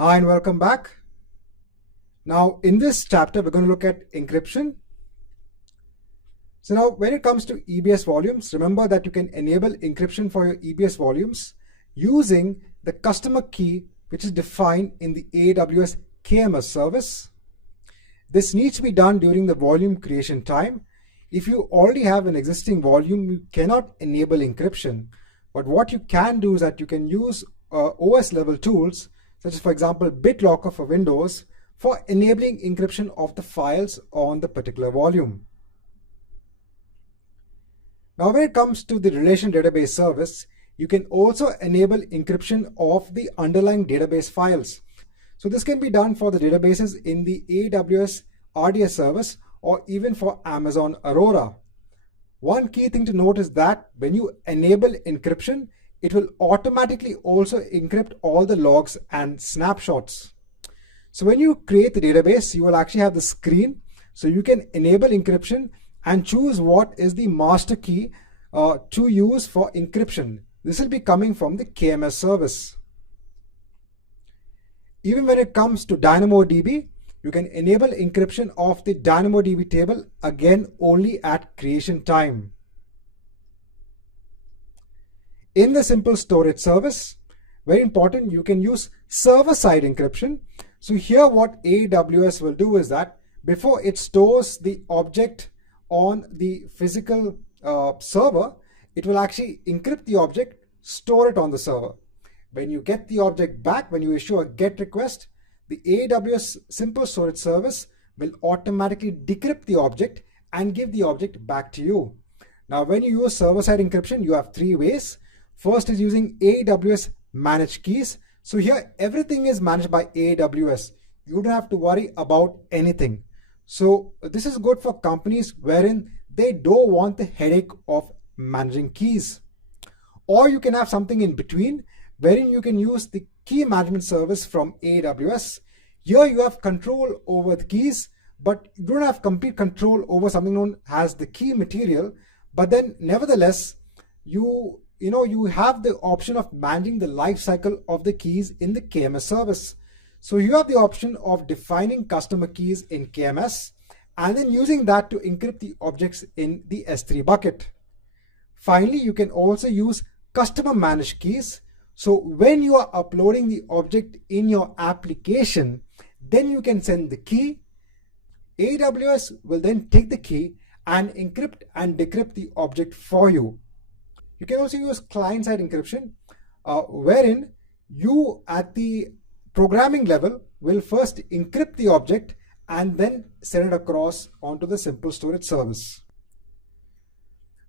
Hi and welcome back. Now in this chapter we're going to look at encryption. So now when it comes to EBS volumes, remember that you can enable encryption for your EBS volumes using the customer key which is defined in the AWS KMS service. This needs to be done during the volume creation time. If you already have an existing volume, you cannot enable encryption. But what you can do is that you can use OS level tools such as, for example, BitLocker for Windows for enabling encryption of the files on the particular volume. Now when it comes to the relational database service, you can also enable encryption of the underlying database files. So this can be done for the databases in the AWS RDS service or even for Amazon Aurora. One key thing to note is that when you enable encryption, it will automatically also encrypt all the logs and snapshots. So when you create the database, you will actually have the screen. So you can enable encryption and choose what is the master key to use for encryption. This will be coming from the KMS service. Even when it comes to DynamoDB, you can enable encryption of the DynamoDB table, again only at creation time. In the simple storage service, very important, you can use server-side encryption. So here what AWS will do is that before it stores the object on the physical server, it will actually encrypt the object, store it on the server. When you get the object back, when you issue a GET request, the AWS simple storage service will automatically decrypt the object and give the object back to you. Now when you use server-side encryption, you have three ways. First is using AWS managed keys. So here everything is managed by AWS. You don't have to worry about anything. So this is good for companies wherein they don't want the headache of managing keys. Or you can have something in between wherein you can use the key management service from AWS. Here you have control over the keys, but you don't have complete control over something known as the key material. But then nevertheless, you have the option of managing the life cycle of the keys in the KMS service. So you have the option of defining customer keys in KMS and then using that to encrypt the objects in the S3 bucket. Finally, you can also use customer managed keys. So when you are uploading the object in your application, then you can send the key. AWS will then take the key and encrypt and decrypt the object for you. You can also use client-side encryption, wherein you at the programming level will first encrypt the object and then send it across onto the simple storage service.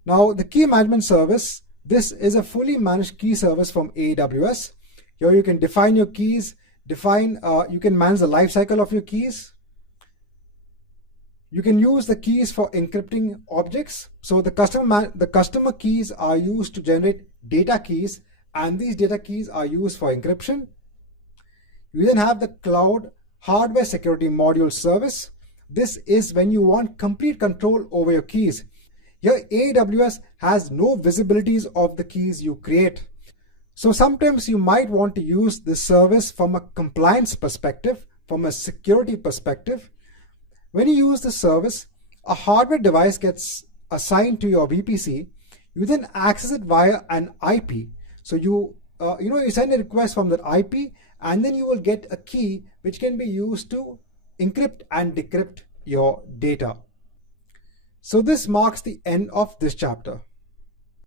Now the key management service, this is a fully managed key service from AWS. Here you can define your keys, you can manage the life cycle of your keys. You can use the keys for encrypting objects. So the customer keys are used to generate data keys, and these data keys are used for encryption. You then have the cloud hardware security module service. This is when you want complete control over your keys. Here AWS has no visibilities of the keys you create. So sometimes you might want to use this service from a compliance perspective, from a security perspective. When you use the service, a hardware device gets assigned to your VPC. You then access it via an IP. So you send a request from that IP, and then you will get a key which can be used to encrypt and decrypt your data. So this marks the end of this chapter.